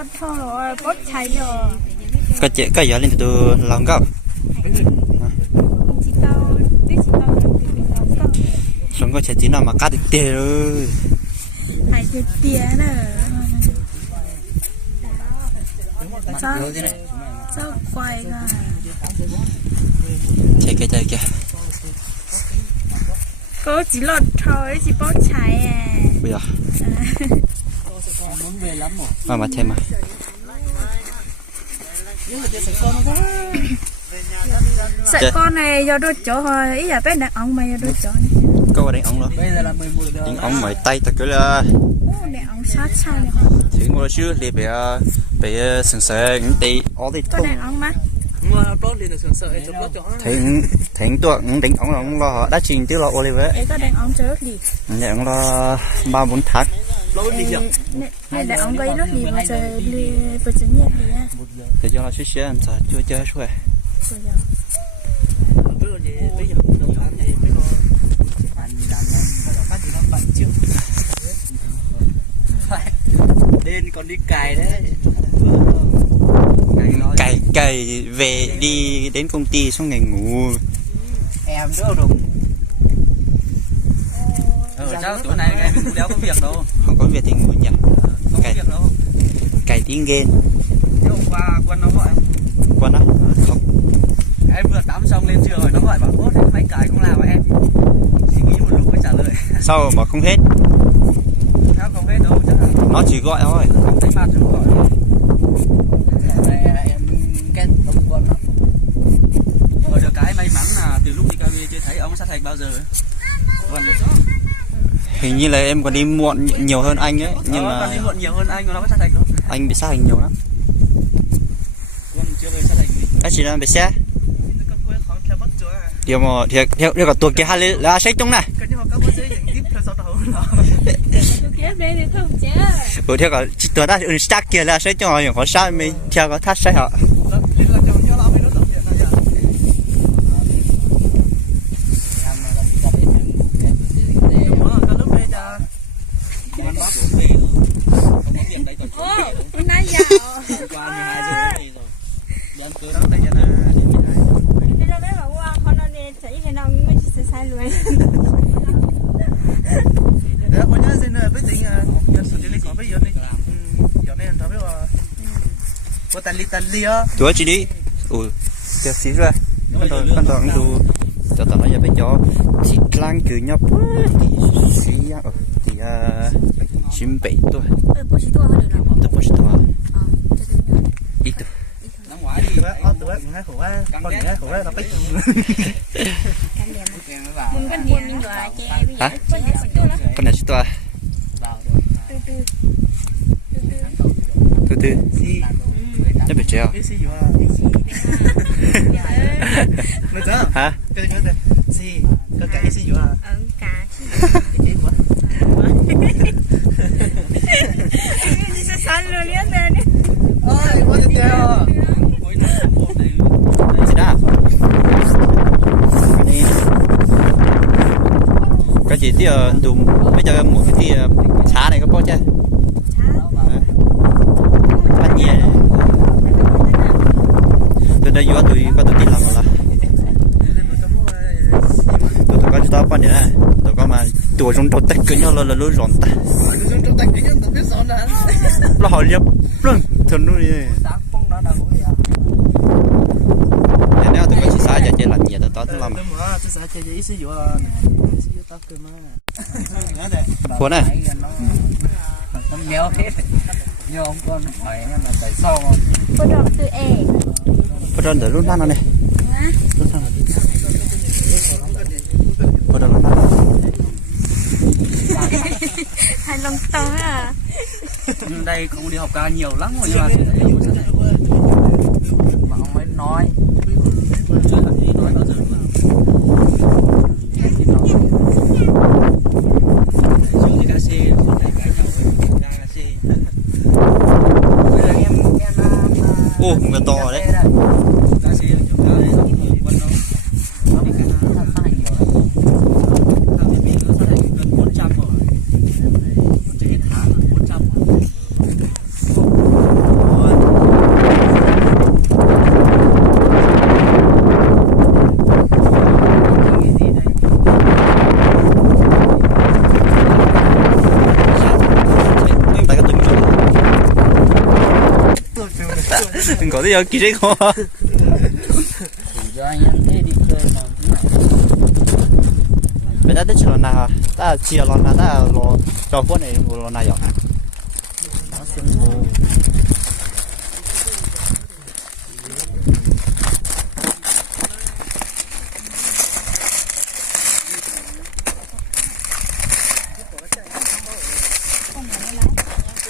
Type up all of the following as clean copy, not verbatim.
lọt thò rồi bớt cháy rồi cái giờ lên từ lòng gạo chỉ tao lòng gạo xong có chạy tí nào mà cắt được tiền rồi hay được tiền nữa sao quay ra chạy kìa có chỉ lọt thôi chỉ bớt cháy à bây giờ mà thêm mà sợi con này do đôi chỗ thôi ý là bé đàn ông mà do đôi chỗ này có vào đánh ống đó đánh ống mày tay ta cứ là đàn ông sát sao này thì ngồi chưa thì bị sừng sờ những tí ó thì có thông đàn ông mà thỉnh tuột đánh ống lo đã trình tiêu lo Oliver ấy có đàn ông chơi rất liệt nhận lo 3-4 tháng này đàn ông gây rất liệt mà chơi vừa chơi nhiệt liệt thì cho nó xíu anh giờ chưa chơi xuôi lên còn đi cày đấy cày về đi đến công ty xong ngày ngủ em đỡ đúng chắc tối nay em cũng đéo có việc đâu không có việc thì ngủ nhỉ không có việc đâu cày tiếng ghen hôm qua Quân nó gọi Quân á không em vừa tắm xong lên trường rồi nó gọi bảo ốt mấy cày không làm em suy nghĩ một lúc mới trả lời sao mà không hết sao không hết đâu chắc là nó chỉ gọi thôi không thấy mặt nó gọi em ghét ông Quân lắm rồi được cái may mắn là từ lúc đi cà phê chưa thấy ông sát hạch bao giờ Quân hình như là em còn đi muộn nhiều hơn anh ấy nhưng mà đi muộn nhiều hơn anh mà nó có sát hạch đâu anh bị sát hành nhiều lắm Quân chưa về sát hạch gì anh chỉ là bị xe điều mà theo cả tuột kia hai là sách trong này theo cả tuột đã start kia là sách trong rồi có sao mình theo có thắt sách họ nay giờ sai luôn. Đấy, có nhớ xin với tính nhân sự lý có bây giờ đi. Giờ này anh biết là có tàn li á. Chúa chỉ đi. Giờ xí rồi. Con tao đủ cho tao nói bây giờ thì lang cứ nhau thì xí thì chim bể tôi. Bố sĩ tua hơn được nào? Tôi bố sĩ tua. Ít thôi. Năm ngoái đi á, tụi em ngay khổ quá, con nhảy khổ quá, tao biết. Mình có buồn mình gọi che bây giờ. Con này chỉ tua. Từ từ. Chắc phải treo. Mày sao? Hả? Cái gì vậy? Si, cái gì vậy? Cả. Cái gì vậy? Đi xa xa luôn liền đây đi. Ôi, quá tuyệt vời. Chị đã. Cái gì thì dùng bây giờ một cái thì xá này có bao chưa? Ăn nhiều. Tôi đã vô tôi có tôi tin lòng rồi. Tôi có cho tao quan điểm này. Tôi có mà tuổi trong đầu tách cứ nhau là lối rộn ta. Trong đầu tách cứ nhau tôi biết rõ là. Nó hỏi nhập luôn thường luôn đi. Nếu tôi có chỉ xá cho chơi làm gì tôi tao làm. Cuốn này. Nhớ hết. Nhớ ông con hỏi em là tại sao mà. Có được từ e. Có đơn để luôn ăn này. Luôn ăn. Có đơn luôn ăn. Hai lông to à. Nhưng đây không đi học ca nhiều lắm rồi nhưng mà mà ông ấy nói bao giờ Ô, người to đấy. đừng có gì ở kia đấy không bây giờ tới chiều nào ta chiều nào ta lo cho con này lo nào vậy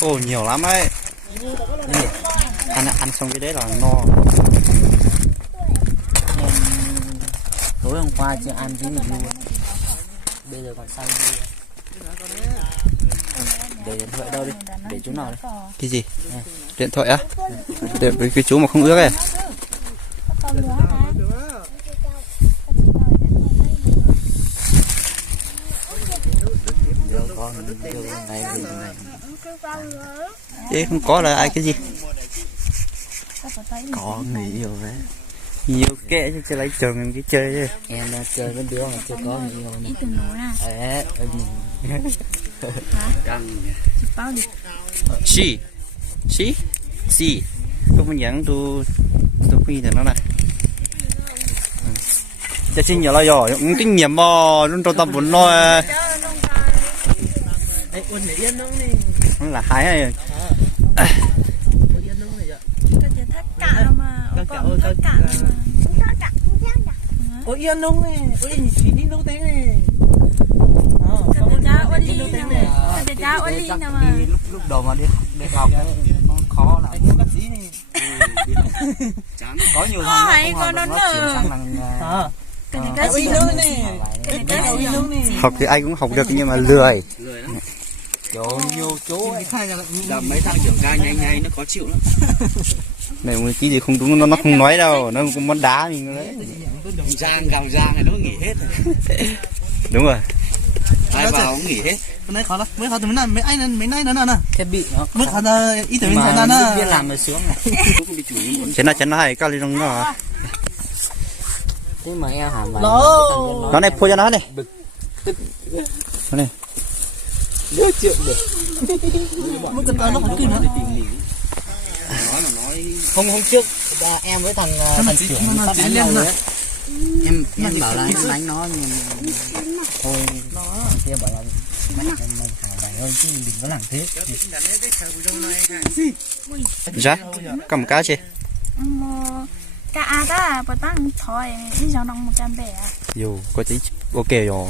ồ nhiều lắm ấy ăn xong cái đấy là no tối hôm qua chưa ăn cái gì luôn bây giờ còn xanh để điện thoại đâu đi để chỗ nào đi cái gì điện thoại á để với cái chú mà không ước ấy thế không có là ai cái gì có người yêu đấy nhiều kệ chứ chơi lấy chồng em cái chơi chứ em chơi với đứa mà chưa có người yêu ít từ nồi à căng bao đi si không có nhận tôi quy thì nó nàyจะชิงอย่าละย่อkinh nghiệm mà luôn trong tâm muốn nóiไอ้อุ่นเนี่ยยันน้องนี่ là hái hay ยันน้องเนี่ย ก็จะทักกะมาก็ทักกะ ôi yên nông này ôi chỉ đi nông tiếng này cái cha ôn ly nè cái cha ôn ly nè mà lúc đầu mà đi học nó khó lắm anh bác sĩ này có nhiều thằng hay con nó nở cái ôi gì nông này cái gì nông này học thì ai cũng học được nhưng mà lười chỗ nhiều chỗ ấy làm mấy thằng trưởng ca nhanh nó khó chịu lắm này một cái gì không đúng nó không nói đâu nó cũng muốn đá mình đấy gào giang này nó nghỉ hết đúng rồi ai vào cũng nghỉ hết cái này khó lắm mới khó từ mấy anh mấy nay nữa nè thiết bị nó mới khó là ý tưởng mình sẽ là biết làm mới sướng này chén nó hay cao lên trong nó thế mà em hả mày nó này phô cho nó này nó này đứa chuyện được mới cần nó không kêu nữa hôm trước em với thằng trưởng bắt đánh nhau đấy em bảo là em đánh nó nhưng thôi kia bảo là mày hài bài hơn chứ đừng có làm thế dạ cầm cá chứ cả đó bắt tăng thôi đi cho nó một trăm bẻ dù có tí ok rồi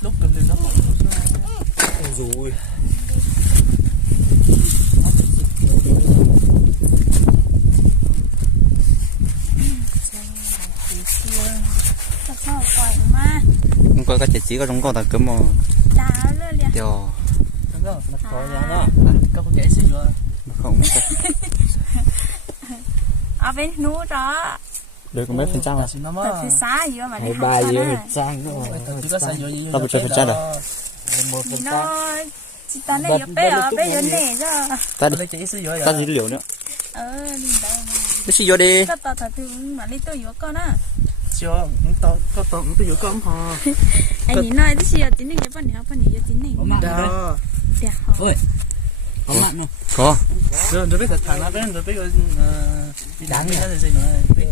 lúc gần đến nó rồi không có cái chỉ có trong con thằng cơm mà đá luôn liền điều nó có giá đó có cái gì rồi không ở bên núi đó được có mấy phần trăm à từ phía xa gì mà đi ba học giờ nữa trang nữa tao bị chơi phần trăm rồi nó chỉ tao này bé giờ này chứ ta dữ liệu nữa đi đây cái gì vô đi có tao thật mà đi tôi vô con á chưa có tôi vừa con hò anh nhìn nói cái gì à tính này bao nhiêu tính này đó đẹp hả ôi có mặn không có rồi biết là thằng nó biết rồi biết rồi đáng gì nữa biết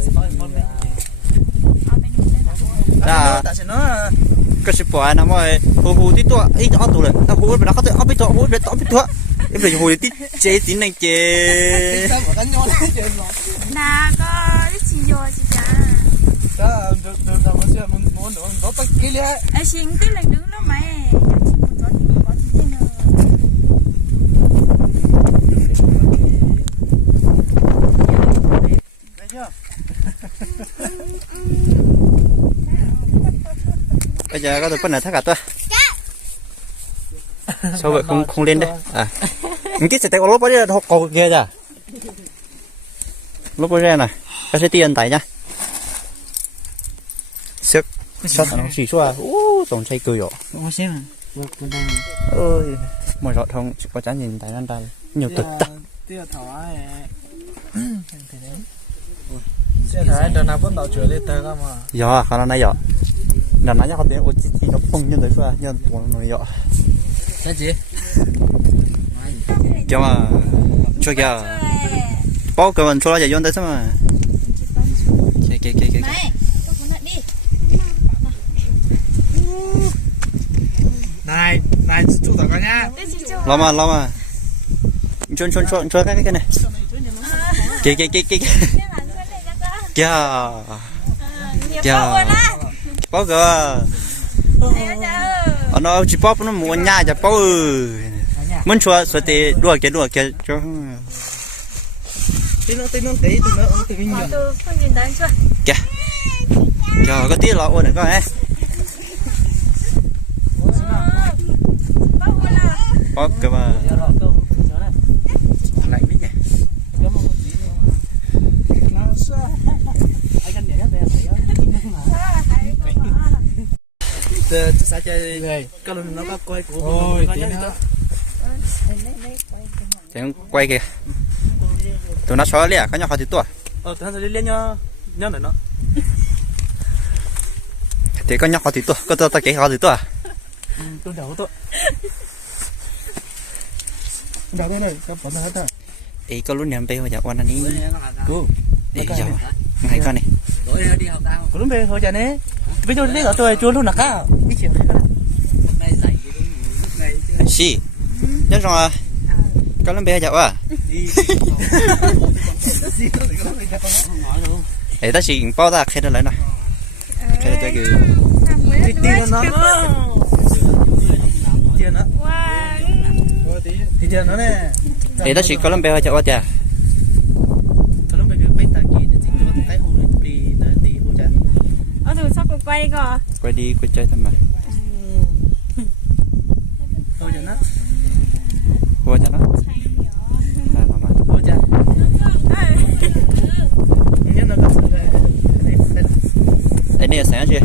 ra cái sự bỏ nó mới hù tí tua ít ở tủ rồi tao hù nó có thể ở bên tủ hù bên tủ em phải hù tí chế tí này chế na có cái gì vô chị cha xin cái lần đứng đó mày có gì nữa bây giờ có được phần nào thắc cả tôi sao vậy không lên đây à cái sẽ tay có lốp ở đây là học ghê ra lốp ở đây này cái sẽ tiền tại nha sức sao nó xì xua tổng say cười rồi ơi mà rõ thông có chán nhìn tại đây nhiều thực tắc đó nào vẫn bảo chuyện lên tới cơ mà giờ khả năng này giờ là nãy giờ họ tiếng chỉ nó không nhân tới xua nhân của nó giờ cái gì cho mà cho kìa bao cái mình cho nó dọn tới sao mà cái Này, con lại đi. Này, này chú tao coi nha. lo mà cho cái này kìa kìa bao cái nó chỉ bao nó muốn nhai cho bao muốn chua rồi thì đùa cái cho Tí nữa ông tự mình nhận. Tôi không nhìn thấy chưa? kìa có tí lọ ôn này coi ấy bao cái mà lạnh đấy nhỉ Giờ sẽ chơi cái lần nó có quay của ôi tí nữa. thì quay kìa tụi nó xóa liền có nhau họ thì tua Tụi nó sẽ đi lên nhá nhá này nó. thì có nhau họ thì tua có tao kể họ thì tua Tôi đầu tôi. Đầu đây này, các bạn thấy ta. ý có lúc niệm bây giờ quan anh ấy Cô. ý giờ ngày con này Tối đi học tao. Có lúc về hồi giờ này. Bây giờ đi ở tôi chua luôn là cá. Biết chuyện đấy. Hôm nay dậy cái lúc này chứ. xí nhớ rồi có lúc bây giờ à để ta chỉ bao ta khai ra lại nè khai ra cho cái Thì tiền nó. Tiền nó. Thì tiền nó nè. để ta chỉ có lúc bây giờ à chả Có lúc về cái tài kỳ để chính nó thấy hồ đi hồ chả. Tôi sắp quay cơ. quay đi quay chơi thôi mà Hồ chả nó. qua cho nó mà Hồ chả. Nhớ nó có cái đây này sáng chưa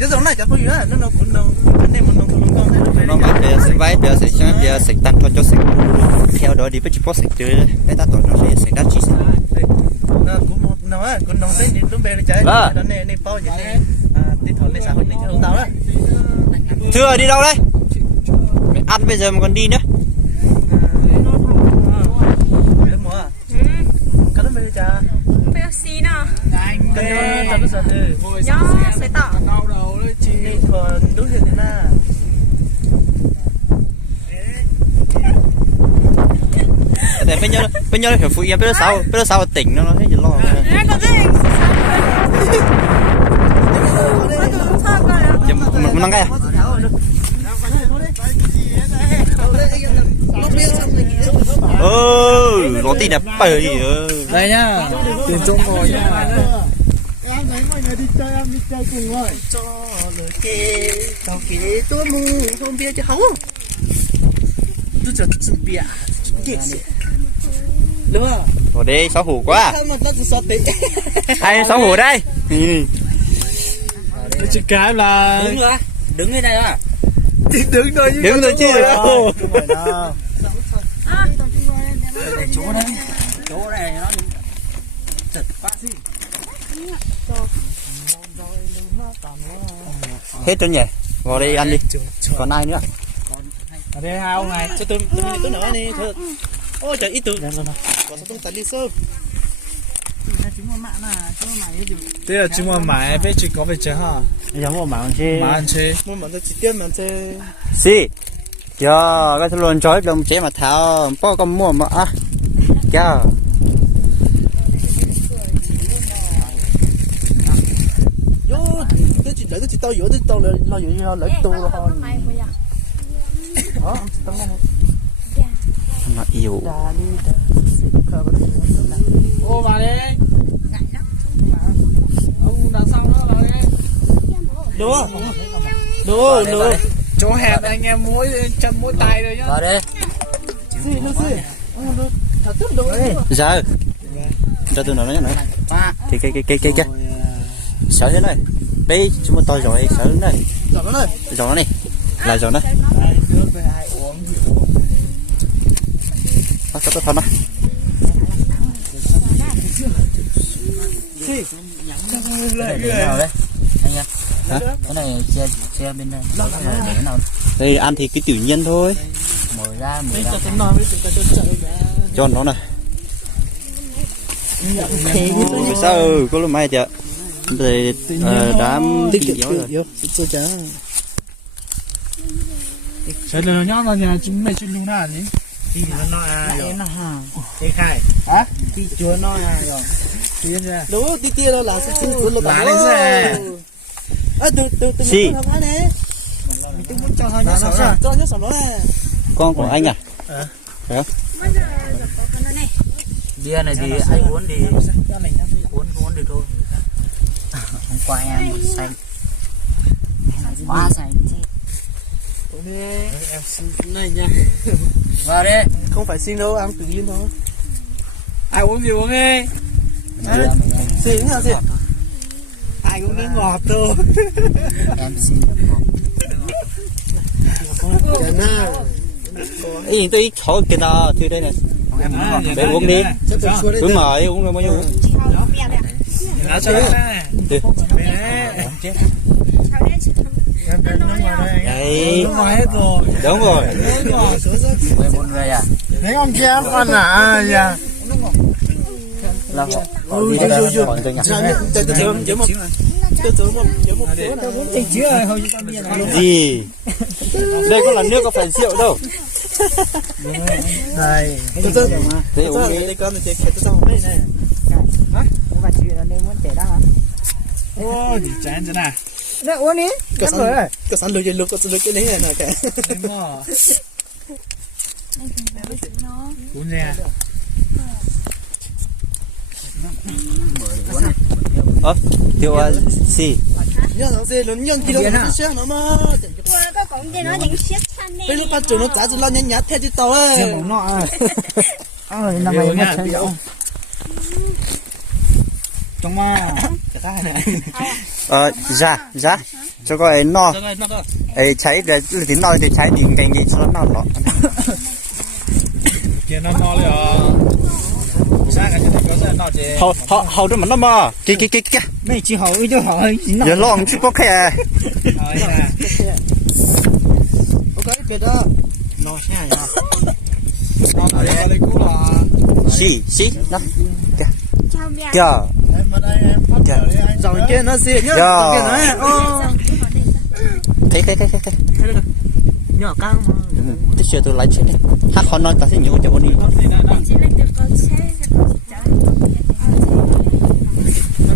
Cái giống này chắc có gì đó nó cũng đâu anh em mình con nó mà bây giờ sẽ tăng thôi cho sẽ theo đó đi với chỉ có sẽ chơi cái ta tụi nó sẽ đắt chỉ sẽ nó cũng nông thế nhưng chúng bé đi chơi đó này bao nhiêu thế đi thổi này sao đi chơi tao đó thưa đi đâu đây mày ăn bây giờ mà còn đi nữa đúng rồi cái đó bây giờ Bây giờ xí nào. cái tao có sợ từ Nhớ sẽ tỏ. đau đầu đấy chị còn đúng hiện thế nào để bây giờ hiểu phụ em bây giờ sao tỉnh nó thấy gì lo Này có gì? giờ mình năng cái nó tin đẹp bời đây nhá tiền trung ngồi nhá Em thấy mọi người đi chơi cùng rồi. cho lời kê tao kê tôi mù không biết chứ không tôi chờ chuẩn bị đúng không rồi đi xấu hổ quá mà nó sẽ tí ai xấu hổ đây Chỉ cái là Đứng cái này à? đứng thôi chứ Chỗ này nó chật quá. hết rồi nhỉ vào đây ăn đi còn ai nữa ở đây hai ông này cho tôi nữa đi thôi ôi trời ít từ còn tôi tạt đi sâu thế là chúng mà买被去搞被吃哈， giờ mua mạng 马上吃。 mua mà tôi chỉ tiên mà chơi xí giờ cái luôn chói đồng chế mà tháo bao con mua mà à giờ yo tôi chỉ tao yếu nó yếu nó lấy tu rồi đó tao ngon nó yêu Ô vào đi. Ông đằng sau nó vào đi. đúng Chỗ hẹp anh em muối chân muối tay rồi nhá. Vào đi. giờ cho tôi nói nữa cái sợ thế này bây chúng mình to rồi sợ này rồi nó này là rồi nó bắt tôi thôi nó này để nào đấy anh em? Cái này che bên đây để cái nào? Đây ăn thì cái tự nhiên thôi. Mở ra Cho nó này. Sao có lúc mai chợ về đám thịt gió rồi. Trời ơi nó nhỏ nhà chúng mày chuyên luôn đó nhỉ? Thì nó nói à rồi. Cái khai. hả? Cái chúa nó rồi. Chuyên ra. Đúng tí tia đâu là sẽ xin của lục Lá lên xe. từ Gì? phá nè. Mình tính muốn cho hơi nhá sầu cho nhá sầu nó nè. Con của anh à? Bây giờ gặp có con này. Bia này thì anh uống thì uống thì thôi. Hôm qua em một say quá say Em xin này nha. vào đi. Không phải xin đâu, ăn tự nhiên thôi. Ai uống gì uống đi. Xin hả xin? Ai cũng cái ngọt thôi. Em xin Trời nào. Ý tôi cho cái nào thì đây này. Để uống đi. Đúng rồi, uống rồi bao nhiêu uống. Nó cho nó nè. Đấy. Đúng rồi hết rồi. Đúng rồi. về một người à? Mấy con kia con à dạ. Là họ đi Chưa đây chưa. còn chơi nhạc. Chở một Gì? Đây có là nước có phải rượu đâu. Đây. Thế uống đi. đây con chơi cái xong đây này. Ô, gì chán thế nào? Rồi uống đi. Cái sản lược cái đấy này kìa. Em mò. Uống ra. Tiêu gì? Nhớ thằng xe lớn nhân kia nó xe nó mà. Có cũng để nó những siết chăn đi. Cái lúc bắt chủ nó trả cho lo nhanh nhát theo chứ tao ấy. Năm nay mất chơi trong mà Ra cho coi nó ấy cháy để tiếng nói thì cháy điện cái gì cho nó nó Kia nó no rồi. Sao cái này có sẽ no chứ. hậu đó mà nó mà kia mấy chị hậu ý tôi hỏi giờ lòng chút bốc khe Ok kìa đó. nó xe à? Nó đây cũng là xí nó Chào mẹ. kìa em ở đây em phát Dạ. rồi anh. Rồi kia nó xe nhá. Dạ. Kia nó. thấy Nhỏ căng mà. tí xưa tôi lấy chết đi hát họ nói ta sẽ nhớ cho con đi Chỉ là từ con xe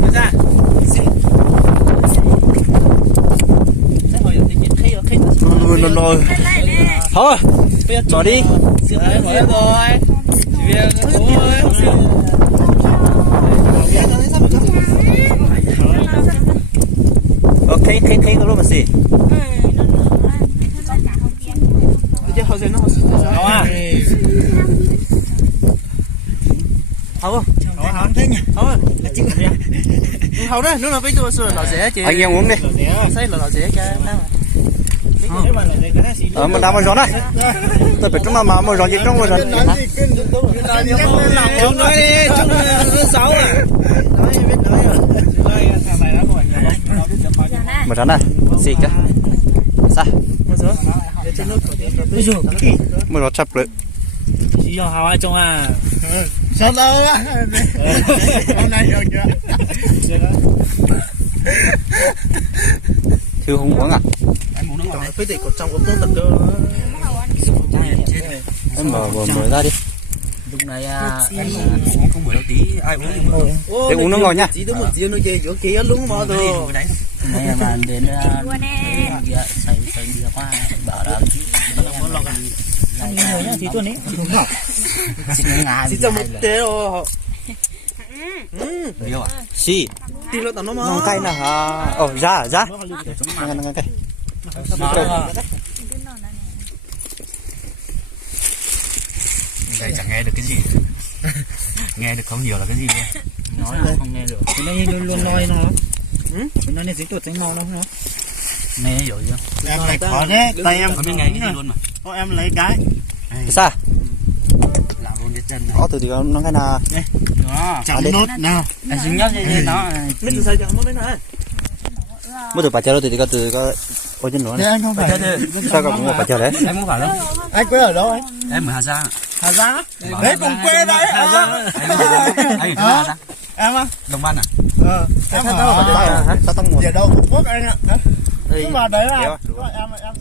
Nó ra. nó thôi bỏ đi Đấy, mở rồi. Chỉ việc thôi. thấy nó lúc mà gì Chứ hồi giờ nó Đâu à? không Không thế nhỉ? không đấy, nó là bây giờ sửa nó dễ chứ. anh em uống đi Xây là nó dễ cái mà đào mà gió này tôi phải trong mà gió gì trong mà gió Chúng nói đi, chúng nó xấu à. mà gió này gì cả sao mà gió chập rồi Chỉ cho hào ai trong à. Sao đâu á. Hôm nay được chưa? thư không uống à Bây giờ có trong có tốt thật cơ. em mở ra đi Lúc này anh Không mở đâu tí, ai uống để uống nó ngon nha chỉ đúng một chiều nó chơi chỗ kia luôn mà thôi. này mà đến bia say bia qua bảo là thì tôi đấy xin ngài Chỉ cho một té rồi. xí Tìm nó tao nó mà. ngon cay nè hả ra ngon cay Đây chẳng nghe được cái gì. Nghe được không nhiều là cái gì nữa. nói là không nghe được cái này luôn nói nó nó này dính tuột tránh mò đâu nó nghe hiểu chưa? Em phải khó thế, tay em Không biết nghe cái gì luôn mà. em lấy cái. sao Làm luôn đi. có từ thì nó cái nào đó chọn nốt nào Chúng nhóc như nó mấy từ sai chọn nó đấy này mới từ bà chơi từ thì có từ có ôi chân nữa anh không phải sao có một bà chơi đấy em không phải đâu, anh quê ở đâu anh em ở Hà Giang. Hà Giang đấy cùng quê đấy Hà Giang. Anh ở Hà Giang. em á Đồng Văn à? em ở sao tăng một ở đâu Trung Quốc anh ạ thì nhưng mà đấy là em em